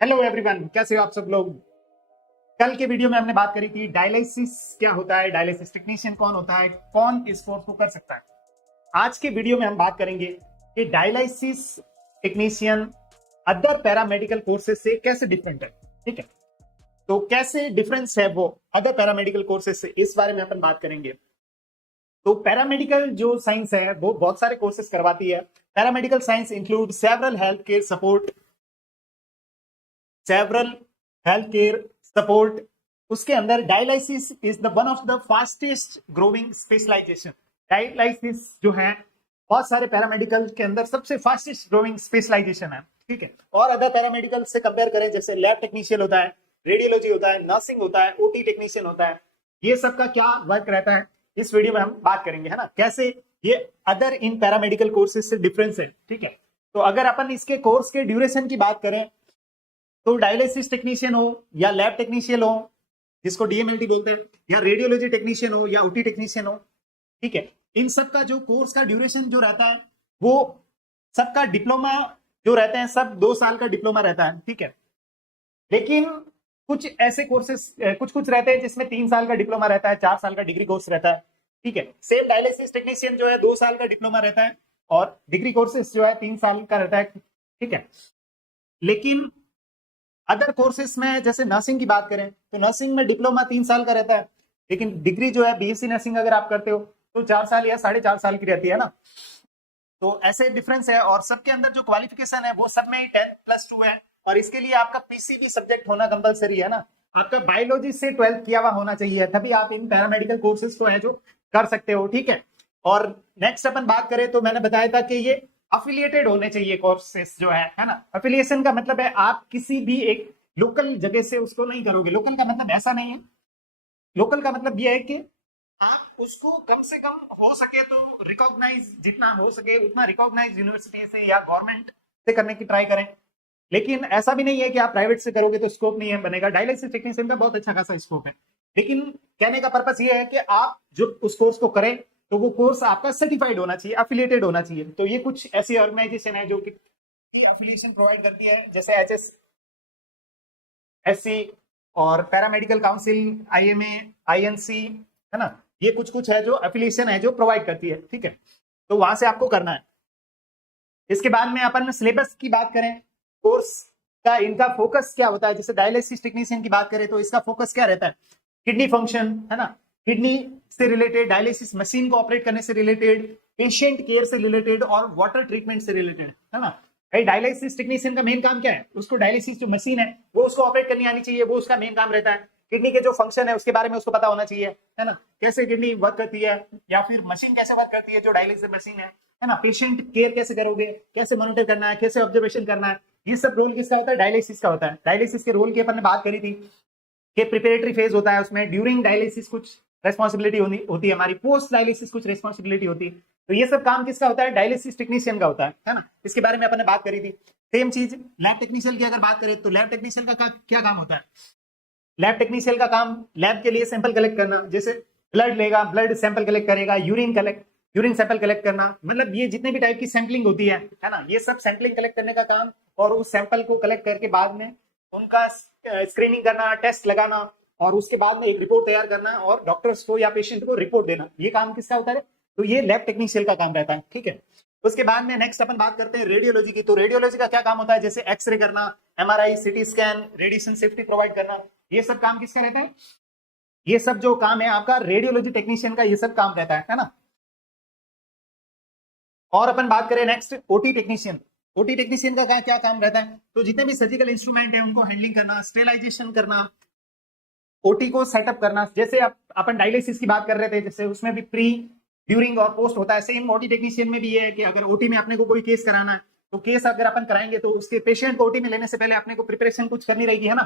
Hello everyone, कैसे हो आप सब लोग। कल के वीडियो में हमने बात करी थी डायलिसिस क्या होता है, डायलिसिस टेक्नीशियन कौन होता है, कौन इस कोर्स को कर सकता है। आज के वीडियो में हम बात करेंगे कि dialysis technician other paramedical courses से कैसे डिफरेंट है। ठीक है, तो कैसे डिफरेंस है वो अदर पैरामेडिकल कोर्सेज से, इस बारे में अपन बात करेंगे। तो पैरामेडिकल जो साइंस है वो बहुत सारे कोर्सेज करवाती है। Paramedical science include several health care support. उसके अंदर dialysis is the one of the fastest growing specialisation. Dialysis जो है बहुत सारे पैरामेडिकल के अंदर सबसे फास्टेस्ट ग्रोइंग स्पेशलाइजेशन है। ठीक है, और अदर पैरामेडिकल से कंपेयर करें, जैसे लैब टेक्नीशियन होता है, रेडियोलॉजी होता है, नर्सिंग होता है, ओटी टेक्नीशियन होता है, ये सब का क्या वर्क रहता है इस वीडियो में हम बात करेंगे, है ना, कैसे ये अदर इन पैरामेडिकल कोर्सेज से डिफरेंस है। ठीक है, तो अगर अपन इसके कोर्स के ड्यूरेशन की बात करें तो डायलिसिस टेक्नीशियन हो या लैब टेक्नीशियन हो जिसको डीएमएलटी बोलते हैं, या रेडियोलॉजी टेक्नीशियन हो या ओटी टेक्नीशियन हो, ठीक है, इन सब का जो कोर्स का ड्यूरेशन जो रहता है वो सबका डिप्लोमा जो रहते हैं सब 2 साल का डिप्लोमा रहता है। ठीक है, लेकिन कुछ ऐसे कोर्सेस कुछ कुछ रहते हैं जिसमें 3 साल का डिप्लोमा रहता है, 4 साल का डिग्री कोर्स रहता है। ठीक है, सेम डायलिसिस टेक्नीशियन जो है 2 साल का डिप्लोमा रहता है और डिग्री कोर्सेस जो है 3 साल का रहता है। ठीक है, लेकिन अदर कोर्सेस में जैसे नर्सिंग की बात करें तो नर्सिंग में डिप्लोमा 3 साल का रहता है, लेकिन डिग्री जो है बीएससी नर्सिंग अगर आप करते हो तो 4 साल या 4.5 साल की रहती है ना। तो ऐसे डिफरेंस है, और सबके अंदर जो क्वालिफिकेशन है वो सब में 10+2 है, और इसके लिए आपका पीसीबी सब्जेक्ट होना कंपलसरी है ना। आपका बायोलॉजी से 12th किया हुआ होना चाहिए, तभी आप इन पैरामेडिकल कोर्सेज को है जो कर सकते हो। ठीक है, और नेक्स्ट अपन बात करें तो मैंने बताया था कि ये अफिलिएटेड होने चाहिए कोर्सेस जो है ना। अफिलिएशन का मतलब है आप किसी भी एक लोकल जगह से उसको नहीं करोगे। लोकल का मतलब ऐसा नहीं है, लोकल का मतलब ये है कि आप उसको कम से कम हो सके तो रिकॉग्नाइज, जितना हो सके उतना रिकॉग्नाइज यूनिवर्सिटी से या गवर्नमेंट से करने की ट्राई करें। लेकिन ऐसा भी नहीं है कि आप प्राइवेट से करोगे तो स्कोप नहीं है बनेगा। डायलिसिस टेक्नीशियन का बहुत अच्छा खासा स्कोप है, लेकिन कहने का पर्पस ये है कि आप जो उस कोर्स को करें तो वो कोर्स आपका सर्टिफाइड होना चाहिए, अफिलिएटेड होना चाहिए। तो ये कुछ ऐसी ऑर्गेनाइजेशन है जो कि अफिलिएशन प्रोवाइड करती है, जैसे HSSC और पैरामेडिकल काउंसिल, IMA, INC, है ना। ये कुछ कुछ है जो एफिलिएशन है जो प्रोवाइड करती है। ठीक है, तो वहां से आपको करना है। इसके बाद में अपन सिलेबस की बात करें, कोर्स का इनका फोकस क्या होता है। जैसे डायलिसिस टेक्नीशियन की बात करें तो इसका फोकस क्या रहता है, किडनी फंक्शन, है ना, किडनी से रिलेटेड, डायलिसिस मशीन को ऑपरेट करने से रिलेटेड, पेशेंट केयर से रिलेटेड और वाटर ट्रीटमेंट से रिलेटेड, है ना। भाई डायलिसिस टेक्नीशियन का मेन काम क्या है, उसको डायलिसिस जो मशीन है वो उसको ऑपरेट करनी आनी चाहिए, वो उसका मेन काम रहता है। किडनी के जो फंक्शन है उसके बारे में उसको पता होना चाहिए, है ना, कैसे किडनी वर्क करती है या फिर मशीन कैसे वर्क करती है जो डायलिसिस मशीन है ना। पेशेंट केयर कैसे करोगे, कैसे मॉनिटर करना है, कैसे ऑब्जर्वेशन करना है, ये सब रोल किसका होता है, डायलिसिस का होता है। डायलिसिस के रोल की अपन ने बात करी थी कि प्रिपरेटरी फेज होता है, उसमें ड्यूरिंग डायलिसिस कुछ रेस्पॉन्सिबिलिटी होती है हमारी, पोस्ट डायलिसिस कुछ रेस्पॉन्सिबिलिटी होती है। तो ये सब काम किसका होता है, डायलिसिस टेक्नीशियन का होता है ना। इसके बारे में अपन ने बात करी थी। सेम चीज लैब टेक्नीशियन की अगर बात करें तो लैब टेक्नीशियन का क्या काम होता है। लैब टेक्नीशियन का काम लैब के लिए सैंपल कलेक्ट करना, जैसे ब्लड लेगा, ब्लड सैंपल कलेक्ट करेगा, यूरिन सैंपल कलेक्ट करना, मतलब ये जितने भी टाइप की सैंपलिंग होती है ना, ये सब सैंपलिंग कलेक्ट करने का काम, और उस सैंपल को कलेक्ट करके बाद में उनका स्क्रीनिंग करना, टेस्ट लगाना, और उसके बाद में एक रिपोर्ट तैयार करना और डॉक्टर्स को या पेशेंट को रिपोर्ट देना, ये काम किसका होता है, तो ये लैब टेक्नीशियन का काम रहता है। ठीक है, उसके बाद में नेक्स्ट अपन बात करते हैं रेडियोलॉजी की। तो रेडियोलॉजी का क्या काम होता है, जैसे एक्सरे करना, MRI, CT scan, radiation safety provide करना, ये सब काम किसका रहता है, ये सब जो काम है आपका रेडियोलॉजी टेक्नीशियन का, ये सब काम रहता है ना। और अपन बात करें next OT technician. OT technician का क्या काम रहता है, तो जितने भी सर्जिकल इंस्ट्रूमेंट है उनको हैंडलिंग करना, स्टेलाइजेशन करना, ओटी को सेटअप करना। जैसे अपन डायलिसिस की बात कर रहे थे, जैसे उसमें भी प्री, ड्यूरिंग और पोस्ट होता है, सेम ओटी टेक्नीशियन में भी ये है कि अगर ओटी में अपने को कोई केस कराना है तो केस अगर अपन कराएंगे तो उसके पेशेंट को ओटी में लेने से पहले अपने को प्रिपरेशन कुछ करनी रहेगी, है ना।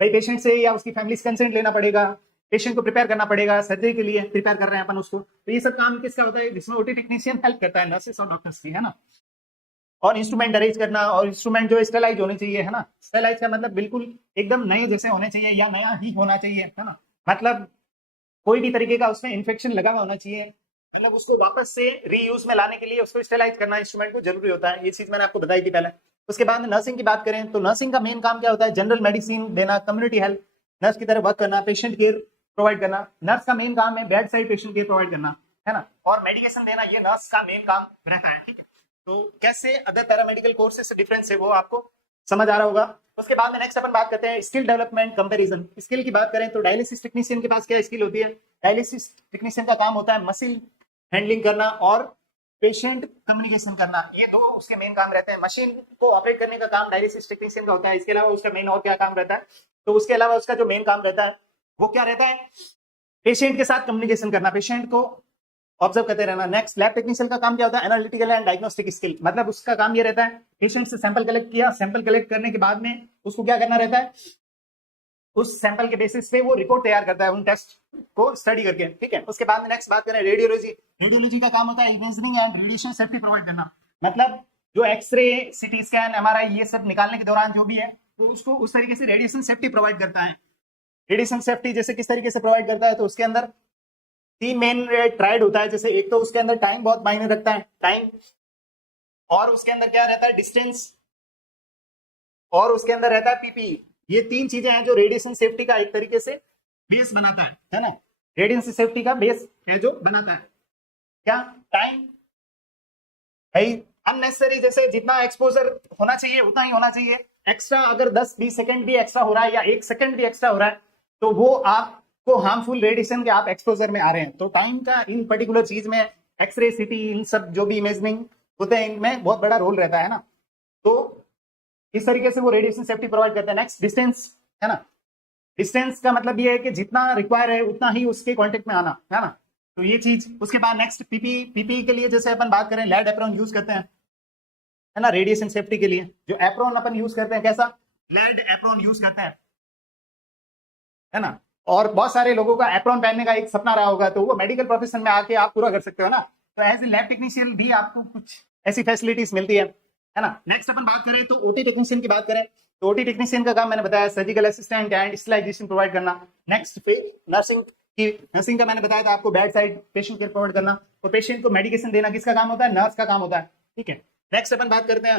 भाई पेशेंट से या उसकी फैमिली से कंसेंट लेना पड़ेगा, पेशेंट को प्रिपेयर करना पड़ेगा, सर्जरी के लिए प्रिपेयर कर रहे हैं अपन उसको। तो ये सब काम किसका होता है, जिसमें ओटी टेक्नीशियन हेल्प करता है नर्सेस और डॉक्टर्स की, है ना। और इंस्ट्रूमेंट अरेंज करना, और इंस्ट्रूमेंट जो स्टेलाइज होने चाहिए, है ना। स्टेलाइज का मतलब बिल्कुल एकदम नए जैसे होने चाहिए या नया ही होना चाहिए, है ना। मतलब कोई भी तरीके का उसमें इन्फेक्शन लगा हुआ होना चाहिए, मतलब उसको वापस से रीयूज में लाने के लिए उसको स्टेलाइज करना इंस्ट्रूमेंट को जरूरी होता है। ये चीज मैंने आपको बताई थी पहले। उसके बाद नर्सिंग की बात करें तो नर्सिंग का मेन काम क्या होता है, जनरल मेडिसिन देना, कम्युनिटी हेल्थ नर्स की तरह वर्क करना, पेशेंट केयर प्रोवाइड करना। नर्स का मेन काम है bed side patient care provide करना, है ना, और मेडिकेशन देना, ये नर्स का मेन काम रहता है, ठीक है। तो कैसे अदर पैरामेडिकल कोर्सेज से डिफरेंस है वो आपको समझ आ रहा होगा। उसके बाद में नेक्स्ट अपन बात करते हैं स्किल डेवलपमेंट कंपैरिजन। स्किल की बात करें तो डायलिसिस टेक्नीशियन के पास क्या स्किल होती है, डायलिसिस टेक्नीशियन का काम होता है मशीन हैंडलिंग करना और पेशेंट कम्युनिकेशन करना, ये दो उसके मेन काम रहते हैं। मशीन को ऑपरेट करने का काम डायलिसिस टेक्नीशियन का होता है, इसके अलावा उसका मेन और क्या काम रहता है, तो उसके अलावा उसका जो मेन काम रहता है वो क्या रहता है, पेशेंट के साथ कम्युनिकेशन करना, पेशेंट को ऑब्जर्व करते रहना। नेक्स्ट लैब टेक्नीशियन का काम क्या होता है, एनालिटिकल एंड डायग्नोस्टिक स्किल, मतलब उसका काम ये रहता है पेशेंट से सैंपल कलेक्ट किया, सैंपल कलेक्ट करने के बाद में उसको क्या करना रहता है, उस सैंपल के बेसिस पे वो रिपोर्ट तैयार करता है उन टेस्ट को स्टडी करके, ठीक है। उसके बाद में नेक्स्ट बात करें रेडियोलॉजी। रेडियोलॉजी का काम होता है imaging and radiation safety provide करना, मतलब जो एक्सरे, सीटी स्कैन, एमआरआई ये सब निकालने के दौरान जो भी है तो उसको उस तरीके से रेडिएशन सेफ्टी प्रोवाइड करता है। रेडिएशन सेफ्टी जैसे किस तरीके से प्रोवाइड करता है, तो उसके अंदर 3 मेन ट्राइड होता है। जैसे एक तो उसके अंदर टाइम बहुत मायने रखता है, टाइम, और उसके अंदर क्या रहता है, डिस्टेंस, और उसके अंदर रहता है पीपीई। ये 3 चीजें हैं जो रेडिएशन सेफ्टी का एक तरीके से बेस बनाता है ना, रेडिएशन सेफ्टी का बेस है जो बनाता है। क्या, टाइम भाई, अननेसेसरी जैसे जितना एक्सपोजर होना चाहिए उतना ही होना चाहिए, एक्स्ट्रा अगर 10-20 सेकंड भी एक्स्ट्रा हो रहा है या 1 सेकंड भी एक्स्ट्रा हो रहा है तो वो आपको हार्मफुल रेडिएशन के आप एक्सपोजर में आ रहे हैं। तो टाइम का इन पर्टिकुलर चीज में एक्सरे, सिटी, इन सब जो भी इमेजिंग होते हैं इनमें बहुत बड़ा रोल रहता है ना, तो इस तरीके से वो रेडिएशन सेफ्टी प्रोवाइड करते हैं। नेक्स्ट डिस्टेंस, है ना, डिस्टेंस का मतलब ये है कि जितना रिक्वायर है उतना ही उसके कांटेक्ट में आना, है ना, तो ये चीज। उसके बाद नेक्स्ट पीपी, पीपी के लिए जैसे अपन बात करें लेड एप्रॉन यूज करते हैं, है ना, रेडिएशन सेफ्टी के लिए जो एप्रॉन अपन यूज करते हैं, कैसा, लेड एप्रॉन यूज करते हैं, है ना। और बहुत सारे लोगों का एप्रॉन पहनने का एक सपना रहा होगा, तो वो मेडिकल प्रोफेशन में आके आप पूरा कर सकते हो ना, तो एज ए लैब टेक्नीशियन भी आपको कुछ ऐसी फैसिलिटीज मिलती है ना। नेक्स्ट अपन बात करें तो ओटी टेक्नीशियन की बात करें तो ओटी टेक्नीशियन का काम मैंने बताया surgical assistant and sterilisation provide करना। नेक्स्ट फिर नर्सिंग का मैंने बताया था आपको bed side patient care provide करना, तो पेशेंट को मेडिकेशन देना किसका काम होता है, नर्स का काम होता है, ठीक है। नेक्स्ट अपन बात करते हैं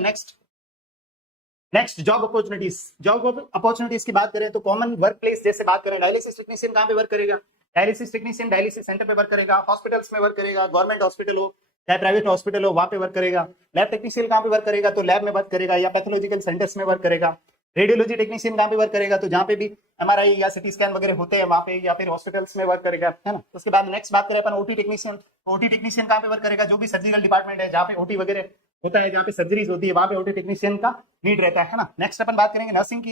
next job opportunities. Job opportunities की बात करें तो कॉमन वर्क प्लेस जैसे बात करें, डायलिसिस टेक्नीशियन कहाँ पे वर्क करेगा, डायलिसिस टेक्नीशियन डायलिसिस सेंटर पे वर्क करेगा, हॉस्पिटल्स में वर्क करेगा, गवर्नमेंट हॉस्पिटल हो चाहे प्राइवेट हॉस्पिटल हो वहां पे वर्क करेगा। लैब टेक्नीशियन कहाँ पे वर्क करेगा, तो लैब में वर्क करेगा या पैथोलॉजिकल सेंटर्स में वर्क करेगा। रेडियोलॉजी टेक्नीशियन कहाँ पे वर्क करेगा, तो जहाँ पे भी एमआरआई या सिटी स्कैन वगैरह होते हैं वहां पे, या फिर हॉस्पिटल्स में वर्क करेगा, है ना। उसके बाद नेक्स्ट बात करें अपन ओटी टेक्नीशियन, ओटी टेक्नीशियन कहाँ पे वर्क करेगा, जो भी सर्जिकल डिपार्टमेंट है जहाँ पे ओटी वगैरह होता है, जहाँ पे सर्जरीज होती है वहां पे ओटी टेक्नीशियन का नीड रहता है ना। नेक्स्ट अपन बात करेंगे नर्सिंग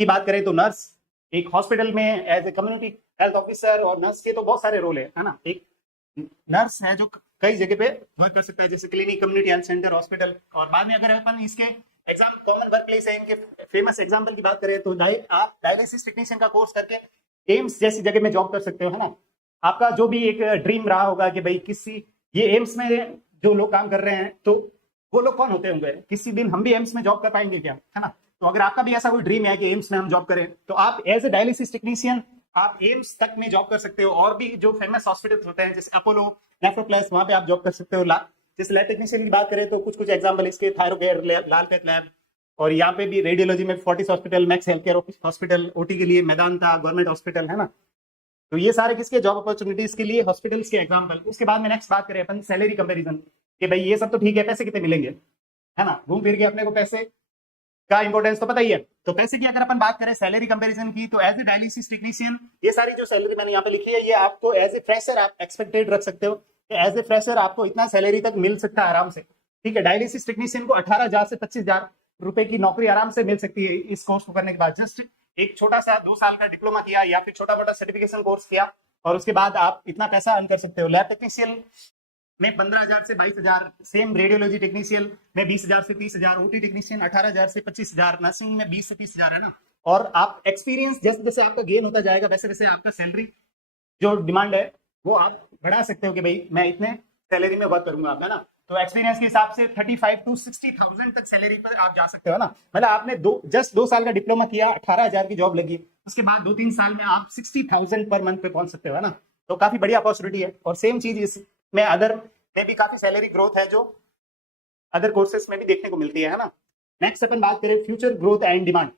की बात करें तो नर्स एक हॉस्पिटल में as a community health officer, और नर्स के तो बहुत सारे रोल है ना। एक नर्स है जो कई जगह पे वर्क कर सकता है जैसे clinic, community health centre, hospital. और बाद में अगर अपन इसके एग्जाम कॉमन वर्क प्लेस है इनके फेमस एग्जाम्पल की बात करें तो आप डायलिसिस टेक्नीशियन का कोर्स करके एम्स जैसी जगह में जॉब कर सकते हो, है ना। आपका जो भी एक ड्रीम रहा होगा कि भाई किसी ये एम्स में जो लोग काम कर रहे हैं तो वो लोग कौन होते होंगे, किसी दिन हम भी एम्स में जॉब कर पाएंगे क्या, है ना। तो अगर आपका भी ऐसा कोई ड्रीम है कि एम्स में हम जॉब करें तो आप एज ए डायलिसिस टेक्नीशियन आप एम्स तक में जॉब कर सकते हो। और भी जो फेमस हॉस्पिटल होते हैं जैसे अपोलो, नेफ्रोप्लस, वहां पे आप जॉब कर सकते हो। जैसे लैब टेक्नीशियन की बात करें तो कुछ एग्जाम्पल इसके थायरोकेयर, लालपेथ लैब, और यहाँ पे भी रेडियोलॉजी में Fortis hospital, max health care hospital, OT के लिए मैदांता गवर्नमेंट हॉस्पिटल, है ना। तो ये सारे किसके जॉब अपॉर्चुनिटीज के लिए हॉस्पिटल्स के एग्जाम्पल। उसके बाद में नेक्स्ट बात करें अपन सैलरी कंपेरिजन कि भाई ये सब तो ठीक है, पैसे कितने मिलेंगे, है ना, घूम फिर के अपने को पैसे का इंपॉर्टेंस तो पता ही है। तो पैसे की अगर अपन बात करें सैलरी कंपैरिजन की तो एज ए डायलिसिस टेक्नीशियन ये सारी जो सैलरी मैंने यहाँ पे लिखी है ये आपको एज ए फ्रेशर आप एक्सपेक्टेड रख सकते हो, एज ए फ्रेशर आपको इतना सैलरी तक मिल सकता है आराम से, ठीक है। डायलिसिस टेक्नीशियन को 18,000 से 25,000 रुपए की नौकरी आराम से मिल सकती है इस कोर्स को करने के बाद। जस्ट एक छोटा सा 2 साल का डिप्लोमा किया या फिर छोटा मोटा सर्टिफिकेशन कोर्स किया और उसके बाद आप इतना पैसा अर्न कर सकते हो। लैब टेक्नीशियन में 15,000 से 22,000, सेम रेडियोलॉजी टेक्नीशियन में 20,000 से 30,000, ओटी टेक्नीशियन 18,000 से 25,000, नर्सिंग में 20 से 30,000, है ना। और आप एक्सपीरियंस जैसे जैसे आपका गेन होता जाएगा वैसे वैसे आपका सैलरी जो डिमांड है वो आप बढ़ा सकते हो कि भाई मैं इतने सैलरी में वर्क करूंगा, है ना। तो एक्सपीरियंस के हिसाब से 35 to 60,000 तक सैलरी पर आप जा सकते हो ना। मतलब आपने जस्ट 2 साल का डिप्लोमा किया, 18,000 की जॉब लगी, उसके बाद 2-3 साल में आप 60,000 पर मंथ पे पहुंच सकते हो, है ना। तो काफी बड़ी अपॉर्चुनिटी है। और सेम चीज इसमें अदर में भी काफी सैलरी ग्रोथ है जो अदर कोर्सेज में भी देखने को मिलती है ना। नेक्स्ट अपन बात करें फ्यूचर ग्रोथ एंड डिमांड,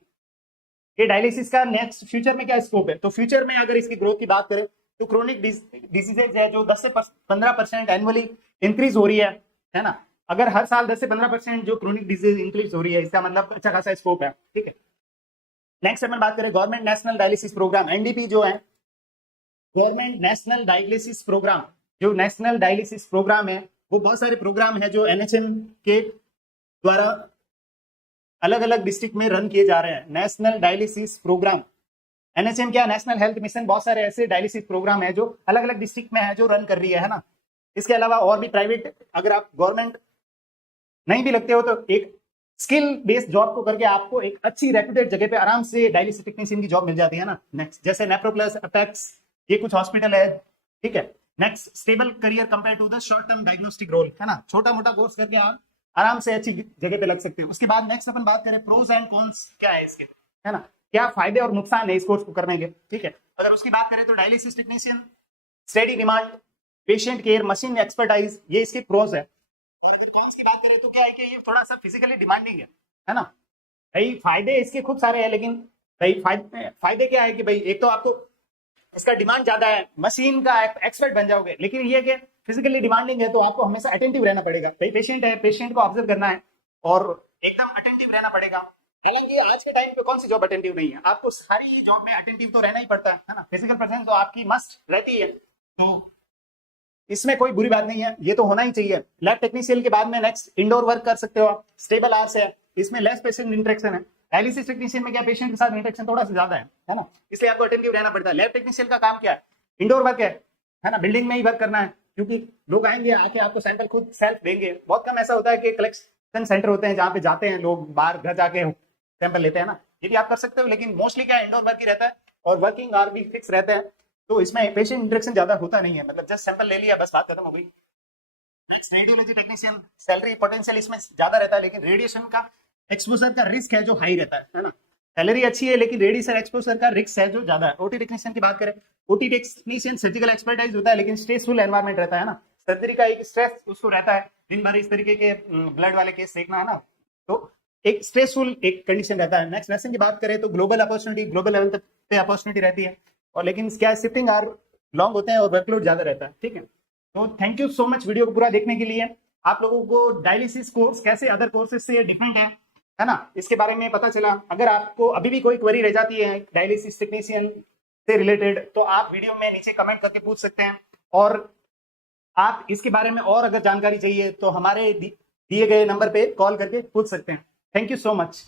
ये डायलिसिस का नेक्स्ट फ्यूचर में क्या स्कोप है। तो फ्यूचर में अगर इसकी ग्रोथ की बात करें तो क्रोनिक डिजीजेज है जो 10 से 15% एनुअली इंक्रीज हो रही है ना। अगर हर साल 10 से 15% जो क्रोनिक डिजीज इंक्रीज हो रही है, इसका मतलब अच्छा खासा स्कोप है, ठीक है। नेक्स्ट अपन बात करें government national dialysis programme, NDP जो है गवर्नमेंट नेशनल डायलिसिस प्रोग्राम, जो नेशनल डायलिसिस प्रोग्राम है वो बहुत सारे प्रोग्राम है जो एनएचएम के द्वारा अलग अलग डिस्ट्रिक्ट में रन किए जा रहे हैं। नेशनल डायलिसिस प्रोग्राम, एनएचएम क्या, नेशनल हेल्थ मिशन, बहुत सारे ऐसे डायलिसिस प्रोग्राम है जो अलग अलग डिस्ट्रिक्ट में है जो रन कर रही है ना। इसके अलावा और भी प्राइवेट, अगर आप गवर्नमेंट नहीं भी लगते हो तो एक स्किल बेस्ड जॉब को करके आपको एक अच्छी रेप्यूटेड जगह पे आराम से डायलिसिस टेक्नीशियन की जॉब मिल जाती है ना। नेक्स्ट जैसे नेप्रोप्लस, अपेक्स, ये कुछ हॉस्पिटल है, ठीक है। Next stable career compare to the short term diagnostic role, है ना, छोटा मोटा कोर्स करके आप आराम से अच्छी जगह पे लग सकते हो। उसके बाद नेक्स्ट अपन बात करें प्रोज एंड कॉन्स क्या है इसके, है ना, क्या फायदे और नुकसान है इस कोर्स को करने के, ठीक है। अगर उसकी बात करें तो dialysis technician, study demand, patient care, machine expertise, ये इसके प्रोज है। और अगर कॉन्स की बात करें तो क्या है कि ये थोड़ा सा फिजिकली डिमांडिंग है ना। भाई फायदे इसके खूब सारे हैं, लेकिन भाई फायदे क्या है कि भाई एक तो आपको इसका डिमांड ज्यादा है, मशीन का एक्सपर्ट बन जाओगे, लेकिन ये कि फिजिकली डिमांडिंग है तो आपको हमेशा अटेंटिव रहना पड़ेगा। भाई पेशेंट है, पेशेंट को ऑब्जर्व करना है और एकदम अटेंटिव रहना पड़ेगा। हालांकि आज के टाइम पे कौन सी जॉब अटेंटिव नहीं है, आपको सारी जॉब में अटेंटिव तो रहना ही पड़ता है ना। फिजिकल प्रेजेंस तो आपकी मस्ट रहती है, तो इसमें कोई बुरी बात नहीं है, ये तो होना ही चाहिए। लैब टेक्नीशियन के बाद में नेक्स्ट इंडोर वर्क कर सकते हो आप, स्टेबल आवर्स है, इसमें लेस पेशेंट इंटरेक्शन है। डायलिसिस टेक्नीशियन में क्या, पेशेंट के साथ इंटरेक्शन थोड़ा सा ज्यादा है ना, इसलिए आपको अटेंटिव रहना पड़ता है। लैब टेक्नीशियन का काम क्या है, इंडोर वर्क है ना, बिल्डिंग में ही वर्क करना है, क्योंकि लोग आएंगे आके आपको सैंपल खुद सेल्फ देंगे। बहुत कम ऐसा होता है कि कलेक्शन सेंटर होते हैं जहाँ पे जाते हैं लोग, बाहर घर जाके सैंपल लेते हैं ना, ये भी आप कर सकते हो। लेकिन मोस्टली क्या इंडोर वर्क ही रहता है और वर्किंग आवर भी फिक्स रहते हैं, तो इसमें पेशेंट इंटरेक्शन ज्यादा होता नहीं है, मतलब जस्ट सैंपल ले लिया बस बात खत्म हो गई। रेडियोलॉजी टेक्नीशियन, सैलरी पोटेंशियल इसमें ज्यादा रहता है, लेकिन रेडिएशन का एक्सपोजर का रिस्क है जो हाई रहता है ना। सैलरी अच्छी है लेकिन रेडिएशन एक्सपोजर का रिस्क है जो ज्यादा है। ओटी टेक्नीशियन की बात करें, ओटी टेक्नीशियन सर्जिकल एक्सपर्टाइज होता है, लेकिन स्ट्रेसफुल एनवायरमेंट रहता है ना, सर्जरी का एक स्ट्रेस उसको रहता है, दिन भर इस तरीके के ब्लड वाले केस देखना है ना, तो एक स्ट्रेसफुल एक कंडीशन रहता है। नेक्स्ट नर्सिंग की बात करें तो ग्लोबल अपॉर्चुनिटी, ग्लोबल लेवल पे अपॉर्चुनिटी रहती है, और लेकिन क्या शिफ्टिंग आवर लॉन्ग होते हैं और वर्कलोड ज्यादा रहता है, ठीक है। तो thank you so much video को पूरा देखने के लिए। आप लोगों को डायलिसिस कोर्स कैसे अदर कोर्सेज से डिफरेंट है ना, इसके बारे में पता चला। अगर आपको अभी भी कोई क्वेरी रह जाती है डायलिसिस टेक्नीशियन से रिलेटेड तो आप वीडियो में नीचे कमेंट करके पूछ सकते हैं, और आप इसके बारे में और अगर जानकारी चाहिए तो हमारे दिए गए नंबर पे कॉल करके पूछ सकते हैं। Thank you so much.